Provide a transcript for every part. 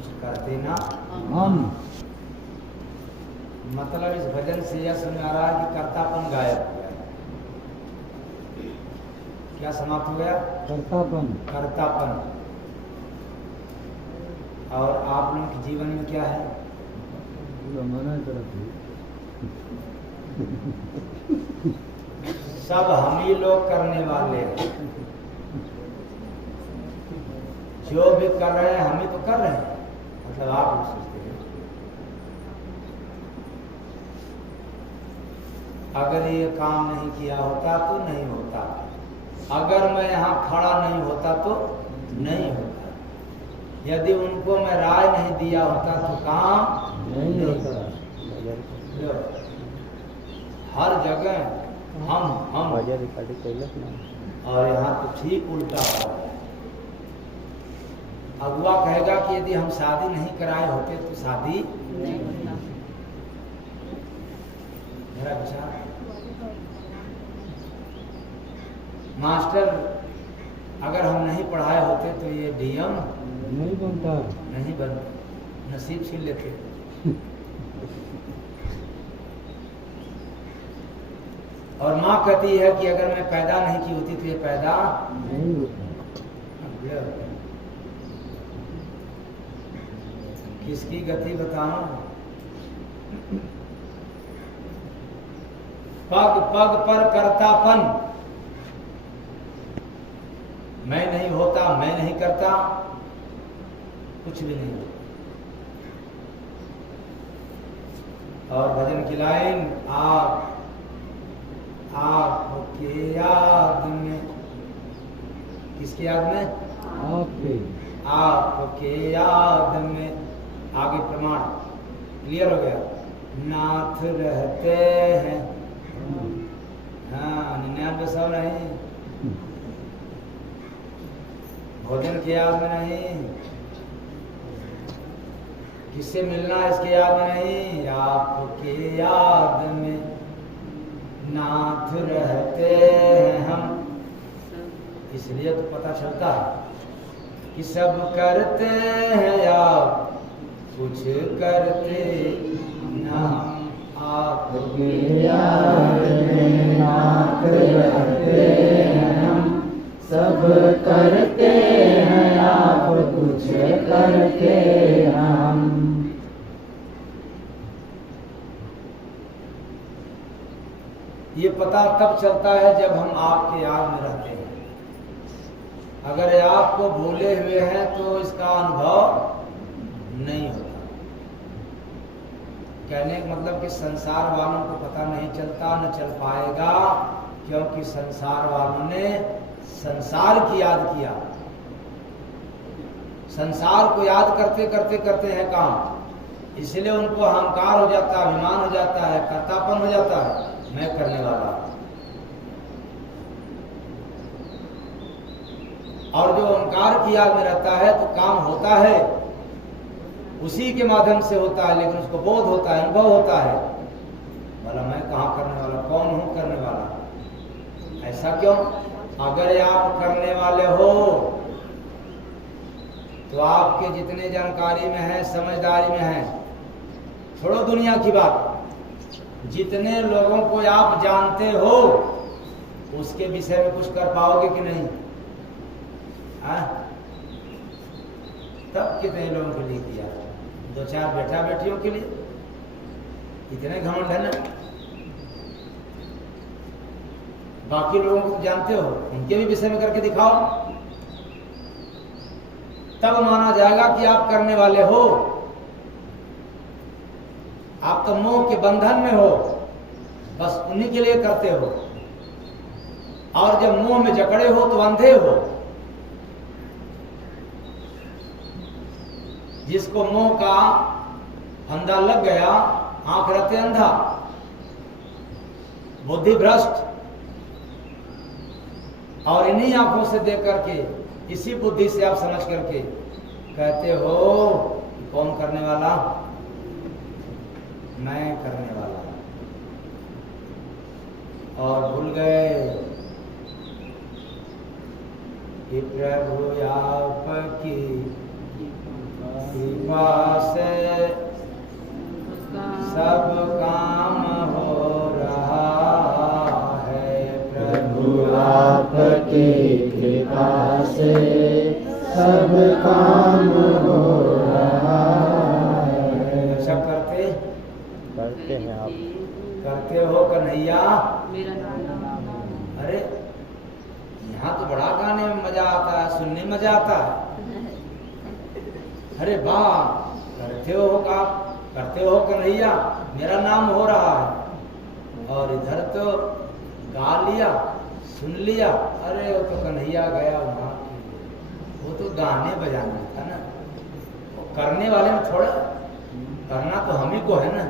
कुछ करते ना हम। मतलब इस भजन से यह समझ आ रहा है कि कर्तापन गायब हो गया। क्या समाप्त हो गया? कर्तापन। कर्तापन। और आप लोगों के जीवन में क्या है? मना तरफ सब हम ही लोग करने वाले हैं। जो भी कर रहे हैं हम ही तो कर रहे हैं। मतलब आप लोग सोचते हैं अगर ये काम नहीं किया होता तो नहीं होता, अगर मैं यहाँ खड़ा नहीं होता तो नहीं होता, यदि उनको मैं राय नहीं दिया होता तो काम नहीं होता। हर जगह हम और यहाँ तो ठीक उल्टा हो रहा है। अगुआ कहेगा कि यदि हम शादी नहीं कराए होते तो शादी मेरा विचार। मास्टर अगर हम नहीं पढ़ाए होते तो ये डीएम नहीं बनता, नहीं बनता, नसीब छीन लेते। और माँ कहती है कि अगर मैं पैदा नहीं की होती तो ये पैदा नहीं होता। किसकी गति बताऊं? पग पग पर कर्तापन। मैं नहीं होता, मैं नहीं करता, कुछ भी नहीं होता। और भजन की लाइन आपके याद में, किसकी याद में? आपके याद में। आगे प्रमाण क्लियर हो गया। नाथ रहते हैं, हाँ 99 नहीं, भोजन की याद में नहीं, किससे मिलना इसके याद में नहीं, आपके याद में नाथ रहते हैं हम। इसलिए तो पता चलता है कि सब करते हैं आप, कुछ करते ना। आपके याद में नाथ रहते हैं हम, सब करते हैं आप, कुछ करते हम। ये पता तब चलता है जब हम आपके याद में रहते हैं। अगर आपको भूले हुए हैं तो इसका अनुभव नहीं होता। कहने का मतलब कि संसार वालों को पता नहीं चलता, न चल पाएगा, क्योंकि संसार वालों ने संसार की याद किया। संसार को याद करते करते करते हैं काम, इसलिए उनको अहंकार हो जाता है, अभिमान हो जाता है, कर्तापन हो जाता है, मैं करने वाला। और जो ओंकार की याद में रहता है तो काम होता है, उसी के माध्यम से होता है, लेकिन उसको बोध होता है, अनुभव होता है, बोला मैं कहाँ करने वाला, कौन हूं करने वाला। ऐसा क्यों? अगर आप करने वाले हो तो आपके जितने जानकारी में है, समझदारी में है, छोड़ो दुनिया की बात, जितने लोगों को आप जानते हो उसके विषय में कुछ कर पाओगे कि नहीं? तब कितने लोगों के लिए किया, 2-4 बेटा बेटियों के लिए इतने घमंड है ना। बाकी लोगों को जानते हो, उनके भी विषय में करके दिखाओ, तब माना जाएगा कि आप करने वाले हो। आप तो मोह के बंधन में हो, बस उन्हीं के लिए करते हो। और जब मोह में जकड़े हो तो अंधे हो। जिसको मोह का फंदा लग गया, आंख रहते अंधा, बुद्धि भ्रष्ट, और इन्हीं आंखों से देख करके, इसी बुद्धि से आप समझ करके कहते हो कौन करने वाला? मैं करने वाला। और भूल गए कि प्रभु आपकी कृपा कृपा से सब काम हो रहा है। प्रभु आपकी कृपा से सब काम हो रहा है। अच्छा करते हैं आप। करते हो कन्हैया। अरे यहाँ तो बड़ा गाने में मजा आता है, सुनने में मजा आता है। अरे वाह, करते हो कन्हैया, मेरा नाम हो रहा है। और इधर तो गा लिया, सुन लिया। अरे वो तो कन्हैया गया वहाँ, वो तो गाने बजाना था ना, वो करने वाले में थोड़ा, करना तो हम ही को है ना।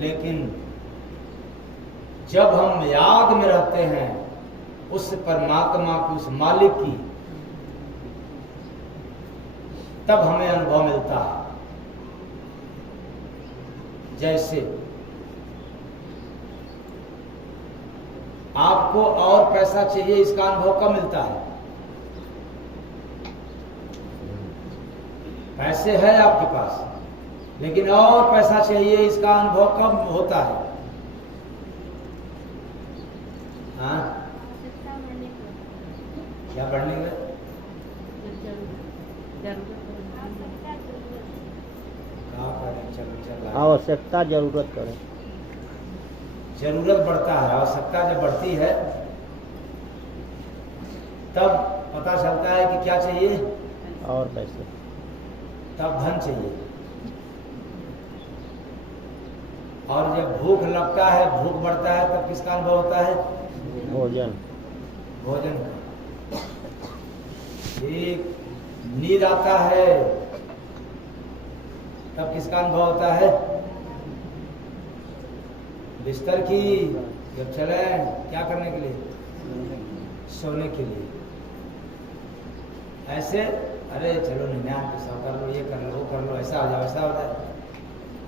लेकिन जब हम याद में रहते हैं उस परमात्मा की, उस मालिक की, तब हमें अनुभव मिलता है। जैसे आपको और पैसा चाहिए, इसका अनुभव कब मिलता है? पैसे है आपके पास, लेकिन और पैसा चाहिए, इसका अनुभव कब होता है? हाँ, क्या बढ़ने के? आवश्यकता जरूरत करें, जरूरत बढ़ता है। आवश्यकता जब बढ़ती है तब पता चलता है कि क्या चाहिए, और पैसे, तब धन चाहिए। और जब भूख लगता है, भूख बढ़ता है, तब किसका अनुभव होता है? भोजन भोजन का। एक नींद आता है, तब किसका अनुभव होता है? बिस्तर की। जब चले क्या करने के लिए? सोने के लिए। ऐसे अरे चलो 99 कर लो, ये कर लो, वो कर लो, ऐसा हो जाए, वैसा हो जाए।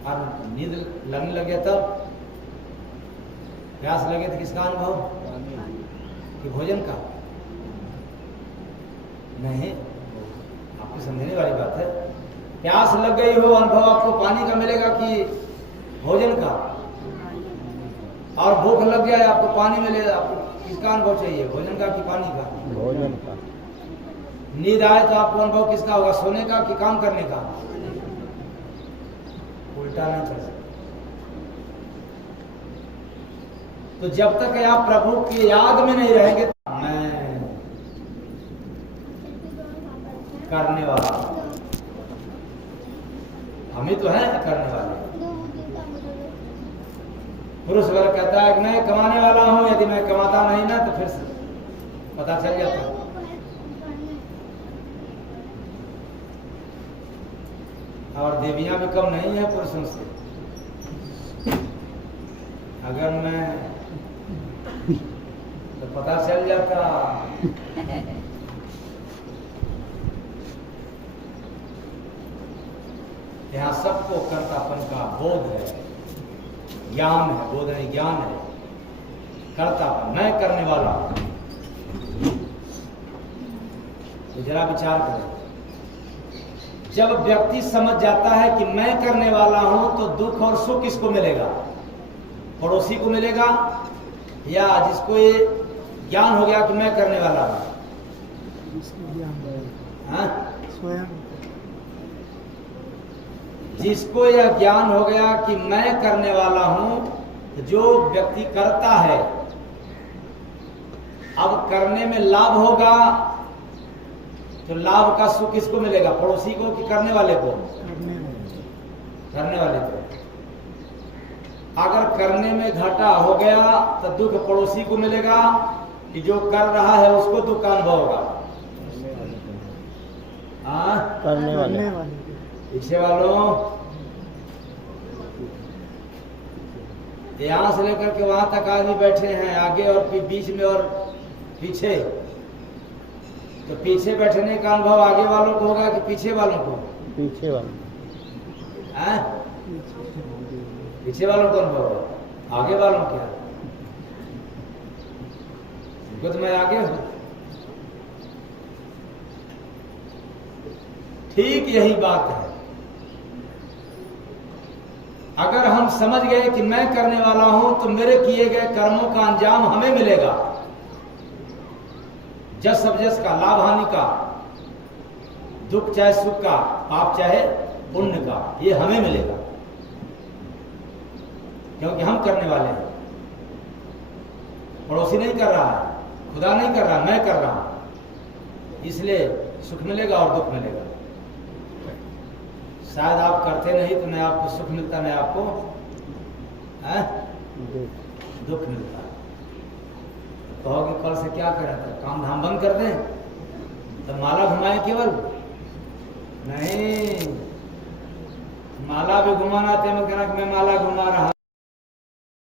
और नींद लगने लगे तब, प्यास लगे तो किसका अनुभव? कि भोजन का? नहीं, आपको समझने वाली बात है। प्यास लग गई हो, अनुभव आपको पानी का मिलेगा कि भोजन का? और भूख लग गया है, आपको पानी मिलेगा, आपको किसका अनुभव चाहिए? भोजन का कि पानी का? भोजन का। नींद आए तो आपको अनुभव किसका होगा? सोने का कि काम करने का? उल्टा नहीं चल सकता। तो जब तक आप प्रभु की याद में नहीं रहेंगे, मैं करने वाला, हम ही तो हैं करने वाले। पुरुष वर्ग कहता है कि मैं कमाने वाला हूं, यदि मैं कमाता नहीं ना तो फिर पता चल जाता। और देवियां भी कम नहीं है पुरुषों से। अगर मैं तो पता चल जाता। यहाँ सबको कर्तापन का बोध है, ज्ञान है, बोध नहीं ज्ञान है। कर्तापन, मैं करने वाला हूं। तो जरा विचार करें, जब व्यक्ति समझ जाता है कि मैं करने वाला हूं तो दुख और सुख किसको मिलेगा? पड़ोसी को मिलेगा, या जिसको ये ज्ञान हो गया कि मैं करने वाला हूं? स्वयं। जिसको यह ज्ञान हो गया कि मैं करने वाला हूं, जो व्यक्ति करता है, अब करने में लाभ होगा तो लाभ का सुख किसको मिलेगा? पड़ोसी को कि करने वाले को? करने वाले को। अगर करने में घाटा हो गया तो दुख पड़ोसी को मिलेगा कि जो कर रहा है उसको दुख का अनुभव होगा? करने वाले। पीछे वालों, यहां से लेकर के वहां तक आदमी बैठे हैं, आगे और बीच में और पीछे। तो पीछे बैठने का अनुभव आगे वालों को होगा कि पीछे वालों को? पीछे वालों। पीछे वालों को अनुभव होगा, आगे वालों क्या? तो मैं आगे हूं। ठीक यही बात है। अगर हम समझ गए कि मैं करने वाला हूं तो मेरे किए गए कर्मों का अंजाम हमें मिलेगा, जस अवजस का, लाभ हानि का, दुख चाहे सुख का, पाप चाहे पुण्य का, ये हमें मिलेगा, क्योंकि हम करने वाले हैं। पड़ोसी नहीं कर रहा है, खुदा नहीं कर रहा, मैं कर रहा हूं, इसलिए सुख मिलेगा और दुख मिलेगा। शायद आप करते नहीं तो न आपको सुख मिलता, न आपको दुख मिलता। कहोगे कल से क्या करें, तो काम धाम बंद कर दें, तो माला घुमाएं केवल? नहीं, माला भी घुमाना थे, मैं कहना कि मैं माला घुमा रहा